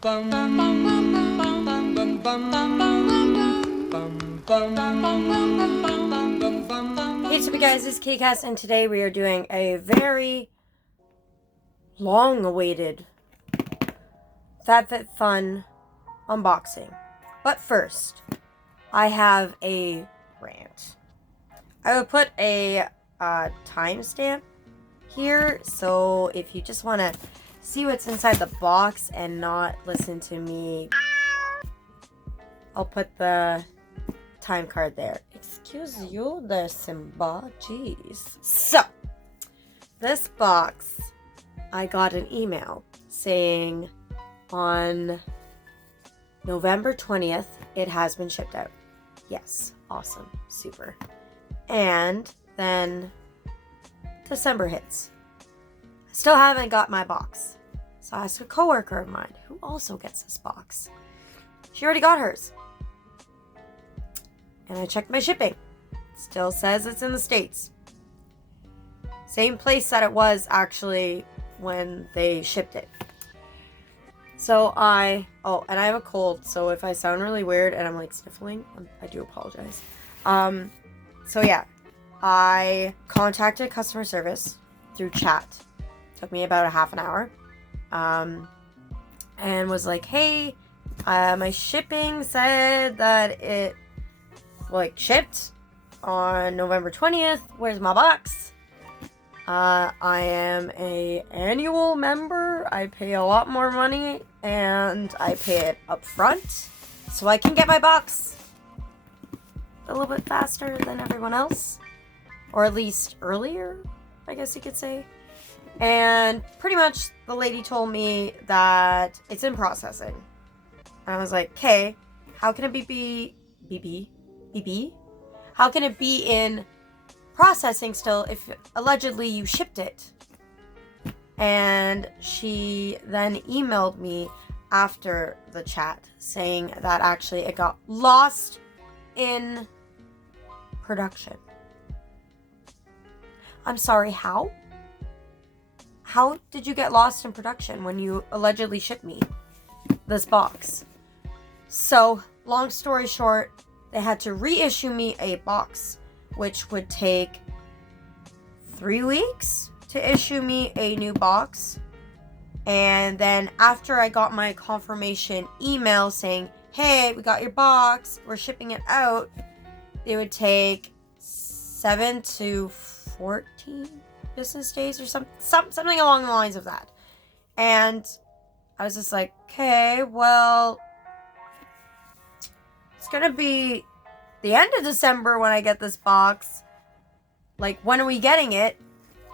Hey, Simba guys, this is KCast, and today we are doing a very long-awaited FabFitFun unboxing. But first, I have a rant. I will put a timestamp here, so if you just want to see what's inside the box and not listen to me, I'll put the time card there. Excuse you there, Simba. Jeez. So, this box, I got an email saying on November 20th, it has been shipped out. Yes. Awesome. Super. And then December hits. I still haven't got my box. So I asked a coworker of mine who also gets this box. She already got hers. And I checked my shipping. Still says it's in the States. Same place that it was actually when they shipped it. So and I have a cold, so if I sound really weird and I'm like sniffling, I do apologize. So yeah, I contacted customer service through chat. Took me about a half an hour. And was like, hey, my shipping said that it shipped on November 20th. Where's my box? I am a annual member. I pay a lot more money and I pay it up front so I can get my box a little bit faster than everyone else, or at least earlier, I guess you could say. And pretty much the lady told me that it's in processing. And I was like, okay, how can it be how can it be in processing still if allegedly you shipped it? And she then emailed me after the chat saying that actually it got lost in production. I'm sorry, how? How did you get lost in production when you allegedly shipped me this box? So, long story short, they had to reissue me a box, which would take 3 weeks to issue me a new box. And then after I got my confirmation email saying, hey, we got your box, we're shipping it out, it would take 7 to 14 business days or something along the lines of that. And I was just like, okay, well, it's gonna be the end of December when I get this box. Like, when are we getting it?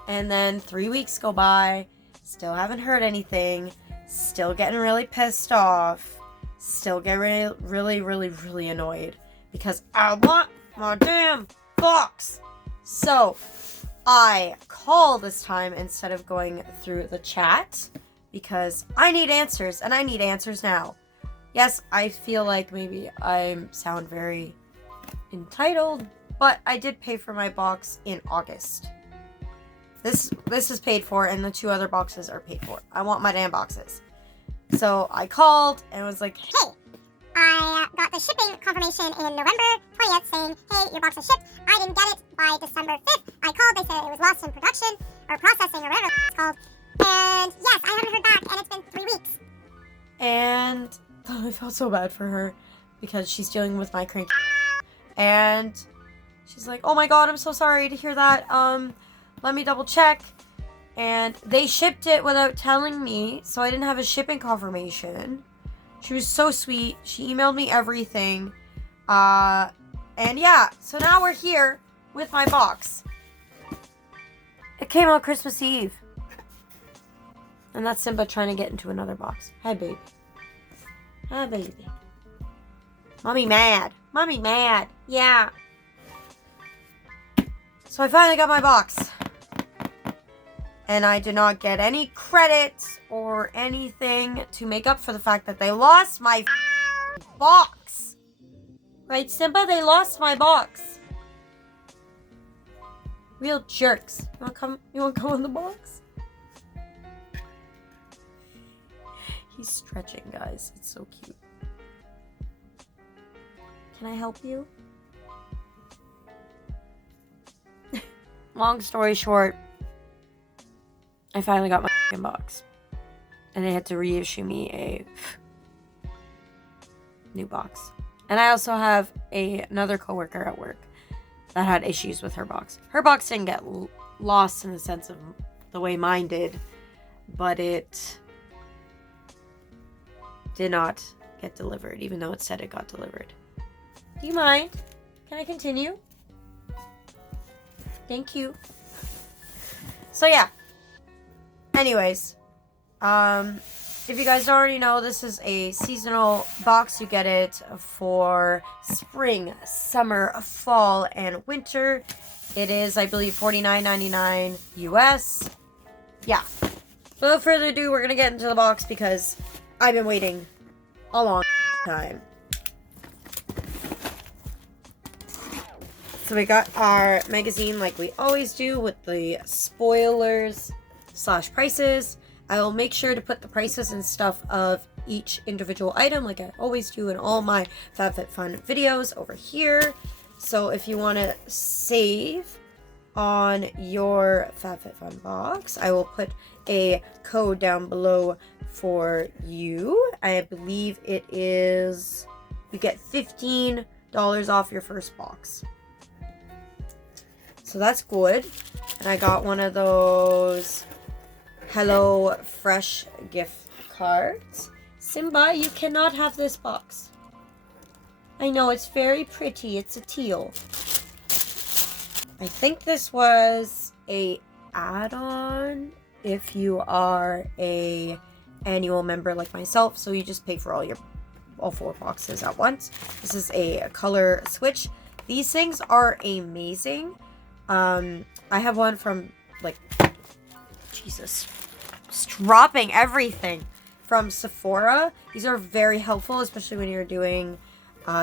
And then 3 weeks go by, still haven't heard anything, still getting really pissed off, still getting really annoyed because I want my damn box. So I call this time instead of going through the chat because I need answers, and I need answers now. Yes, I feel like maybe I sound very entitled, but I did pay for my box in August. This is paid for, and the 2 other boxes are paid for. I want my damn boxes. So I called and was like, hey, I got the shipping confirmation in November 20th saying, hey, your box is shipped. I didn't get it by December 5th. I called, they said it was lost in production or processing or whatever it's called. And yes, I haven't heard back, and it's been 3 weeks. And I felt so bad for her because she's dealing with my cranky. And she's like, oh my god, I'm so sorry to hear that. Let me double check. And they shipped it without telling me, so I didn't have a shipping confirmation. She was so sweet. She emailed me everything. And yeah, so now we're here with my box. It came on Christmas Eve. And that's Simba trying to get into another box. Hi, baby. Hi, baby. Mommy mad. Mommy mad. Yeah. So I finally got my box. And I did not get any credit or anything to make up for the fact that they lost my box. Right, Simba? They lost my box. Real jerks. You wanna come in the box? He's stretching, guys. It's so cute. Can I help you? Long story short, I finally got my box. And they had to reissue me a new box. And I also have another coworker at work that had issues with her box. Her box didn't get lost in the sense of the way mine did, but it did not get delivered, even though it said it got delivered. Do you mind? Can I continue? Thank you. So yeah. Anyways, if you guys don't already know, this is a seasonal box. You get it for spring, summer, fall, and winter. It is, I believe, $49.99 US. Yeah. Without further ado, we're gonna get into the box because I've been waiting a long time. So we got our magazine like we always do with the spoilers / prices. I will make sure to put the prices and stuff of each individual item like I always do in all my FabFitFun videos over here. So if you want to save on your FabFitFun box, I will put a code down below for you. I believe it is, you get $15 off your first box. So that's good. And I got one of those Hello Fresh gift cards. Simba, you cannot have this box. I know, it's very pretty. It's a teal. I think this was a add-on if you are a annual member like myself. So you just pay for all 4 boxes at once. This is a color switch. These things are amazing. I have one from, like, Jesus, just dropping everything, from Sephora. These are very helpful, especially when you're doing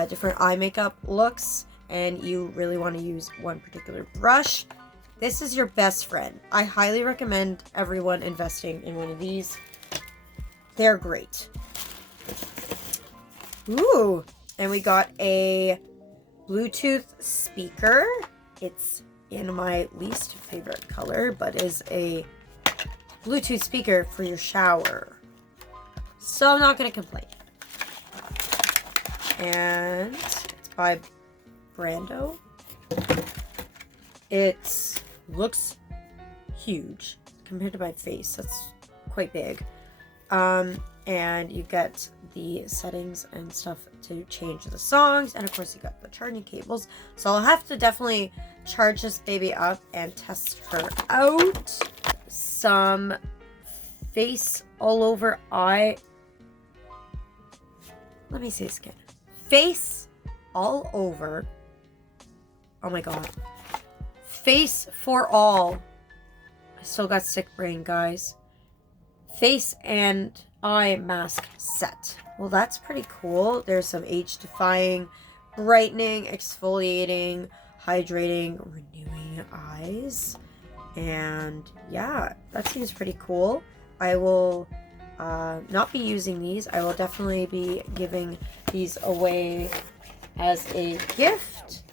different eye makeup looks and you really want to use one particular brush. This is your best friend. I highly recommend everyone investing in one of these. They're great. Ooh, and we got a Bluetooth speaker. It's in my least favorite color, but is a Bluetooth speaker for your shower. So I'm not gonna complain. And it's by Brando. It looks huge compared to my face. That's quite big. And you get the settings and stuff to change the songs, and of course you got the charging cables. So I'll have to definitely charge this baby up and test her out. Some face all over eye. Let me see this again. Face all over. Oh my god. Face for all. I still got sick brain, guys. Face and eye mask set. Well, that's pretty cool. There's some age-defying, brightening, exfoliating, hydrating, renewing eyes. And yeah, that seems pretty cool. I will not be using these. I will definitely be giving these away as a gift.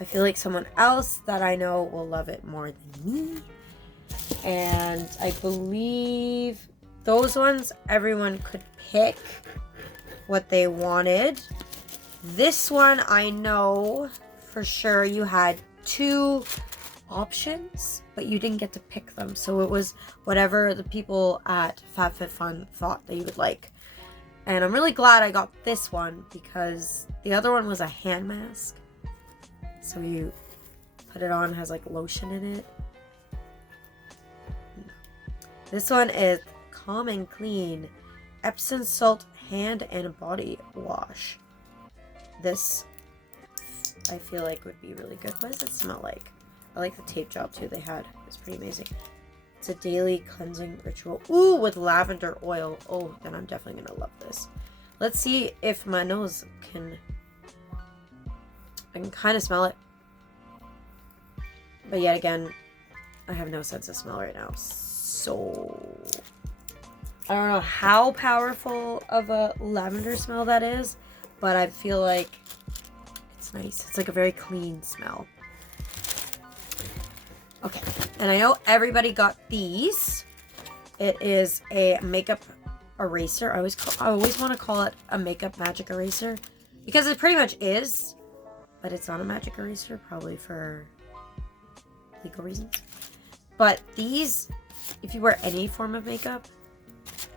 I feel like someone else that I know will love it more than me. And I believe those ones, everyone could pick what they wanted. This one, I know for sure you had 2 options, but you didn't get to pick them. So it was whatever the people at FabFitFun thought that you would like. And I'm really glad I got this one because the other one was a hand mask. So you put it on, it has like lotion in it. This one is Calm and Clean Epsom Salt Hand and Body Wash. This, I feel like, would be really good. What does it smell like? I like the tape job too they had. It's pretty amazing. It's a daily cleansing ritual. Ooh, with lavender oil. Oh, then I'm definitely going to love this. Let's see if my nose can... I can kind of smell it. But yet again, I have no sense of smell right now. So... I don't know how powerful of a lavender smell that is, but I feel like it's nice. It's like a very clean smell. Okay, and I know everybody got these. It is a makeup eraser. I always want to call it a makeup magic eraser because it pretty much is, but it's not a magic eraser, probably for legal reasons. But these, if you wear any form of makeup,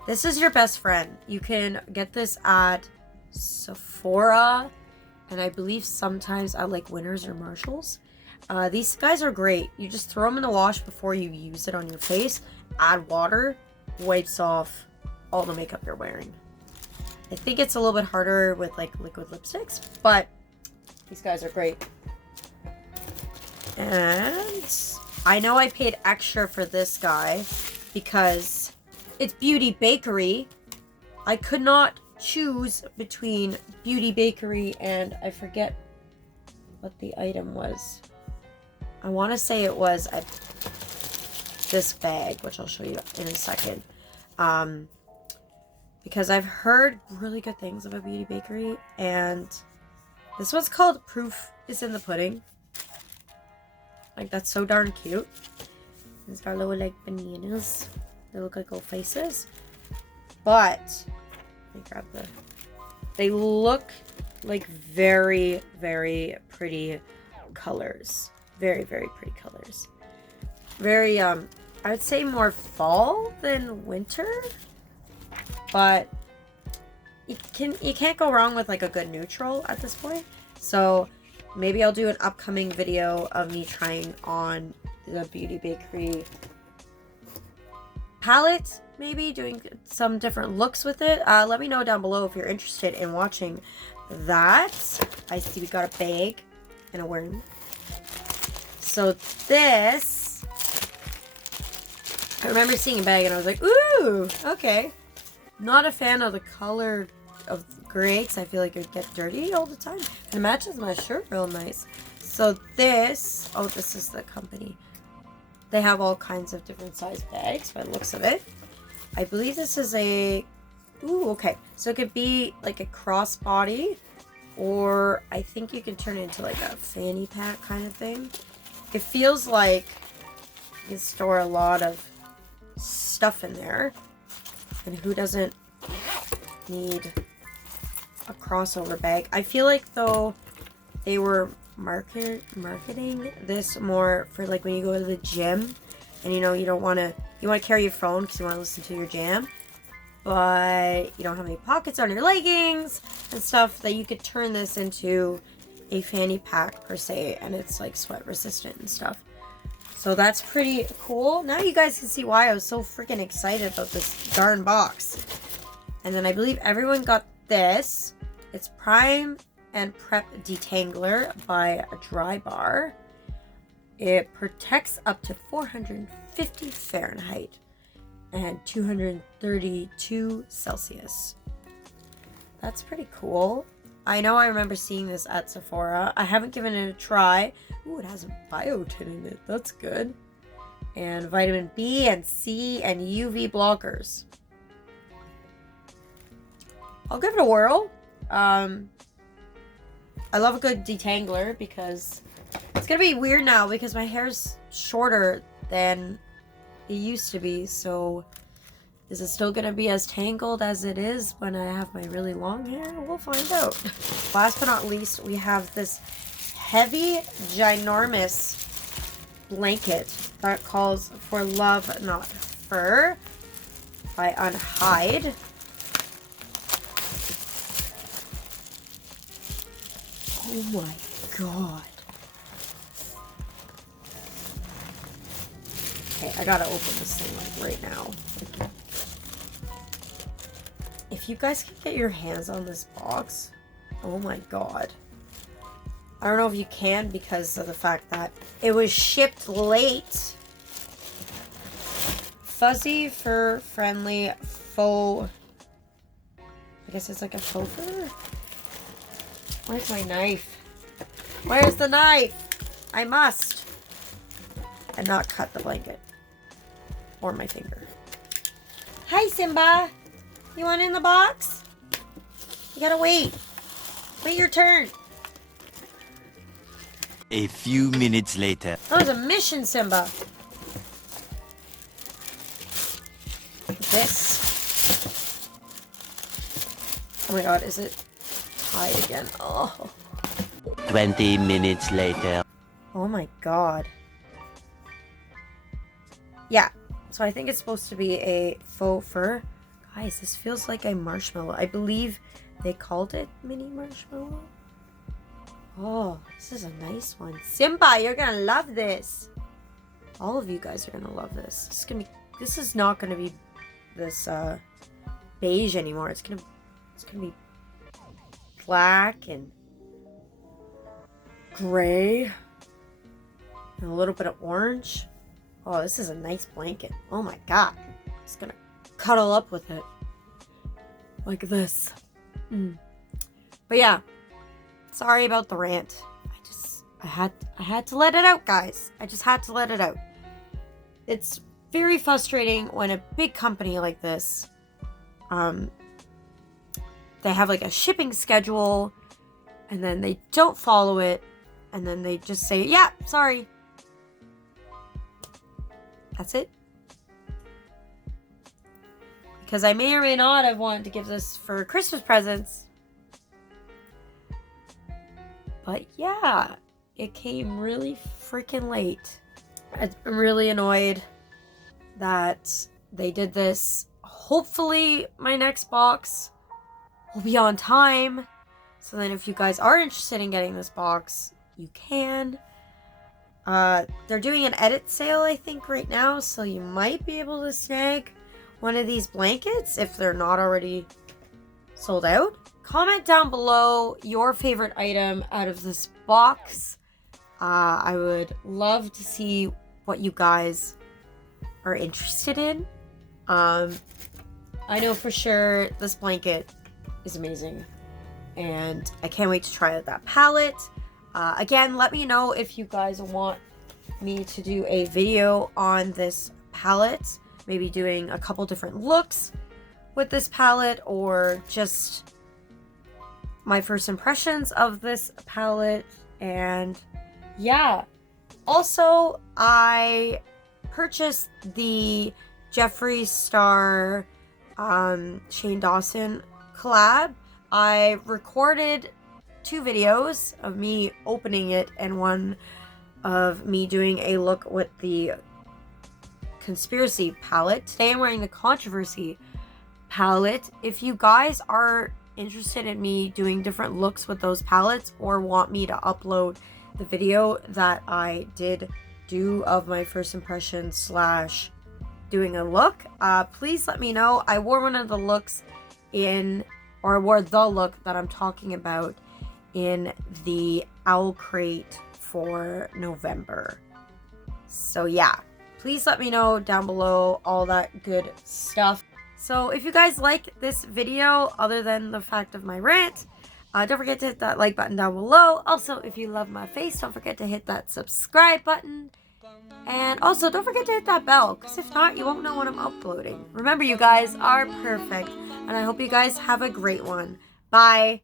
this is your best friend. You can get this at Sephora, and I believe sometimes at like Winners or Marshalls. These guys are great. You just throw them in the wash before you use it on your face. Add water, wipes off all the makeup you're wearing. I think it's a little bit harder with like liquid lipsticks, but these guys are great. And I know I paid extra for this guy because it's Beauty Bakery. I could not choose between Beauty Bakery and I forget what the item was. I want to say it was this bag, which I'll show you in a second. Because I've heard really good things about Beauty Bakery, and this one's called Proof is in the Pudding. Like, that's so darn cute. It's got little, like, bananas. They look like little faces. But, let me grab they look like very, very pretty colors. Very, very pretty colors. Very, I would say more fall than winter. But you can't go wrong with like a good neutral at this point. So maybe I'll do an upcoming video of me trying on the Beauty Bakery palette. Maybe doing some different looks with it. Let me know down below if you're interested in watching that. I see we got a bag and a worm. So this, I remember seeing a bag and I was like, ooh, okay. Not a fan of the color of gray because I feel like it would get dirty all the time. And it matches my shirt real nice. So this, oh, this is the company. They have all kinds of different size bags by the looks of it. I believe this is a, ooh, okay. So it could be like a crossbody, or I think you can turn it into like a fanny pack kind of thing. It feels like you can store a lot of stuff in there. And who doesn't need a crossover bag? I feel like, though, they were marketing this more for, like, when you go to the gym. And, you know, you want to carry your phone because you want to listen to your jam. But you don't have any pockets on your leggings and stuff, that you could turn this into a fanny pack per se, and it's like sweat resistant and stuff. So that's pretty cool. Now you guys can see why I was so freaking excited about this darn box. And then I believe everyone got this. It's Prime and Prep Detangler by Dry Bar. It protects up to 450 Fahrenheit and 232 Celsius. That's pretty cool. I know I remember seeing this at Sephora. I haven't given it a try. Ooh, it has a biotin in it. That's good. And vitamin B and C and UV blockers. I'll give it a whirl. I love a good detangler because it's going to be weird now because my hair's shorter than it used to be. So is it still going to be as tangled as it is when I have my really long hair? We'll find out. Last but not least, we have this heavy, ginormous blanket that calls for Love Not Fur by Unhide. Oh my god. Okay, I gotta open this thing like right now. If you guys can get your hands on this box, oh my god. I don't know if you can because of the fact that it was shipped late. Fuzzy, fur, friendly, faux. I guess it's like a faux fur? Where's my knife? Where's the knife? I must. And not cut the blanket. Or my finger. Hi, Simba. You want in the box? You gotta wait. Wait your turn. A few minutes later. That was a mission, Simba. This. Oh my god, is it tied again? Oh. 20 minutes later. Oh my god. Yeah, so I think it's supposed to be a faux fur. Guys, this feels like a marshmallow. I believe they called it mini marshmallow. Oh, this is a nice one. Simba, you're gonna love this. All of you guys are gonna love this. This is not gonna be this beige anymore. It's gonna be black and gray and a little bit of orange. Oh, this is a nice blanket. Oh my god. It's gonna cuddle up with it. Like this. But yeah. Sorry about the rant. I had to let it out, guys. I just had to let it out. It's very frustrating when a big company like this, they have like a shipping schedule and then they don't follow it and then they just say, yeah, sorry. That's it. Because I may or may not have wanted to give this for Christmas presents. But yeah, it came really freaking late. I'm really annoyed that they did this. Hopefully my next box will be on time. So then if you guys are interested in getting this box, you can. They're doing an edit sale, I think, right now. So you might be able to snag one of these blankets if they're not already sold out. Comment down below your favorite item out of this box. I would love to see what you guys are interested in. I know for sure this blanket is amazing. And I can't wait to try out that palette. Again, let me know if you guys want me to do a video on this palette. Maybe doing a couple different looks with this palette or just my first impressions of this palette. And yeah. Also, I purchased the Jeffree Star Shane Dawson collab. I recorded 2 videos of me opening it and one of me doing a look with the conspiracy palette. Today I'm wearing the controversy palette. If you guys are interested in me doing different looks with those palettes or want me to upload the video that I did do of my first impression / doing a look, please let me know. I wore one of the looks I wore the look that I'm talking about in the Owl Crate for November. So yeah, please let me know down below all that good stuff. So if you guys like this video, other than the fact of my rant, don't forget to hit that like button down below. Also, if you love my face, don't forget to hit that subscribe button. And also, don't forget to hit that bell, because if not, you won't know when I'm uploading. Remember, you guys are perfect, and I hope you guys have a great one. Bye!